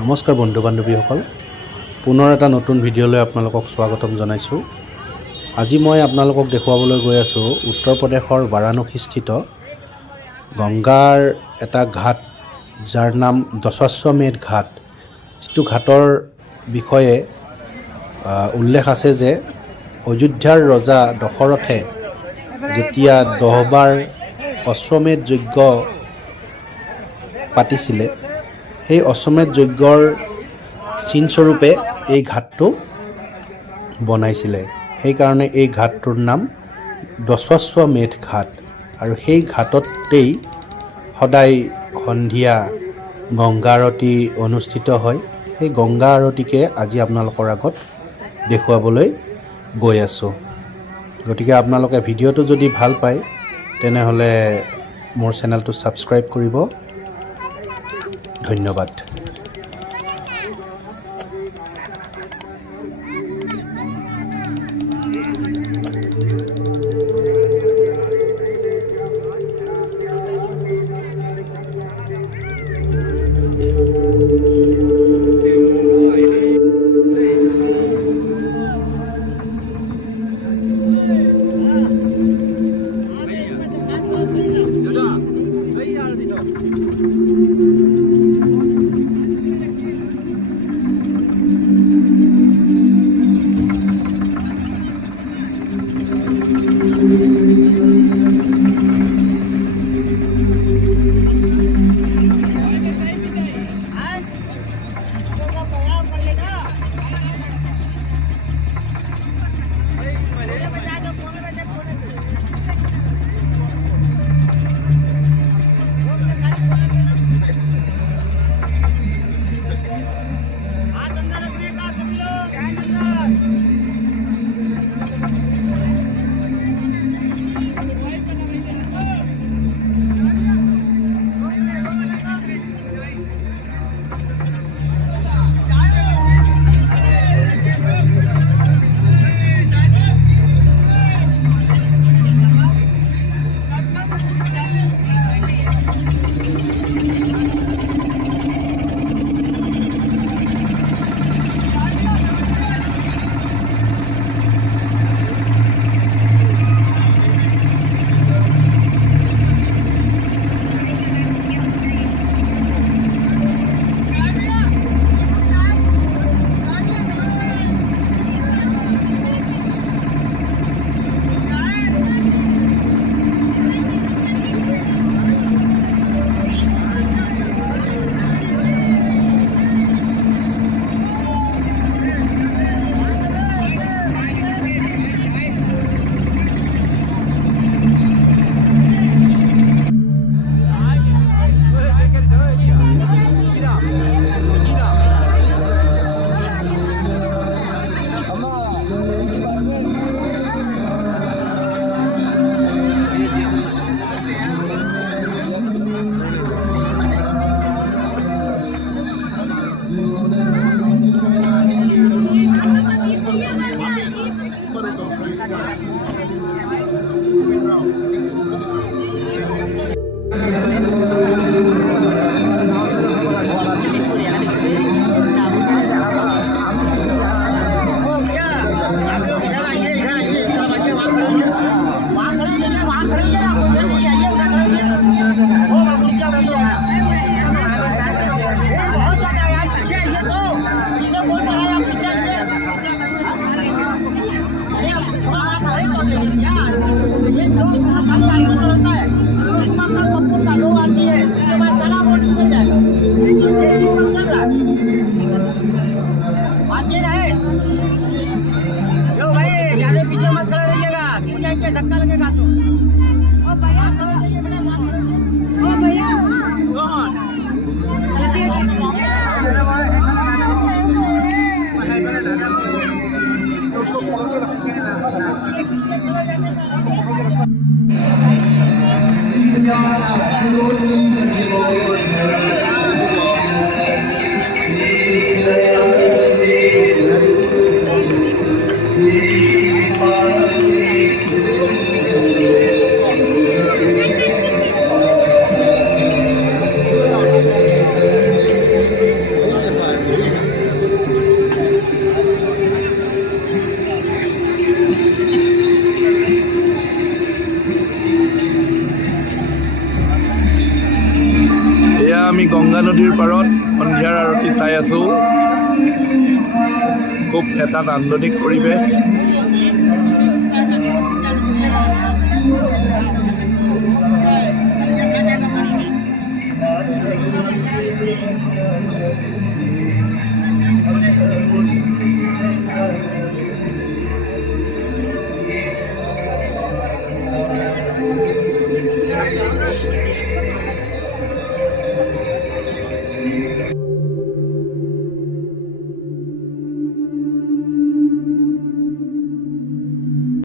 নমস্কাৰ বন্ধু বান্ধৱীসকল, পুনৰ এটা নতুন ভিডিঅ'লৈ আপোনালোকক স্বাগতম জনাইছোঁ। আজি মই আপোনালোকক দেখুৱাবলৈ গৈ আছোঁ উত্তৰ প্ৰদেশৰ বাৰাণসীস্থিত গংগাৰ এটা ঘাট, যাৰ নাম দশাশ্বমেধ ঘাট। যিটো ঘাটৰ বিষয়ে উল্লেখ আছে যে অযোধ্যাৰ ৰজা দশৰথে যেতিয়া 10 বাৰ অশ্বমেধ যজ্ঞ পাতিছিলে, সেই অশ্বমেধ যজ্ঞৰ চিনস্বৰূপে এই ঘাটটো বনাইছিলে। সেইকাৰণে এই ঘাটটোৰ নাম দশাশ্বমেধ ঘাট। আৰু সেই ঘাটতেই সদায় সন্ধিয়া গংগা আৰতি অনুষ্ঠিত হয়। সেই গংগা আৰতিকে আজি আপোনালোকৰ আগত দেখুৱাবলৈ গৈ আছোঁ। গতিকে আপোনালোকে ভিডিঅ'টো যদি ভাল পায় তেনেহ'লে মোৰ চেনেলটো ছাবস্ক্ৰাইব কৰিব। ধন্যবাদ। আমি গংগা নদীৰ পাৰত সন্ধিয়াৰ আৰতি চাই আছোঁ। খুব এটা নান্দনিক পৰিৱেশ।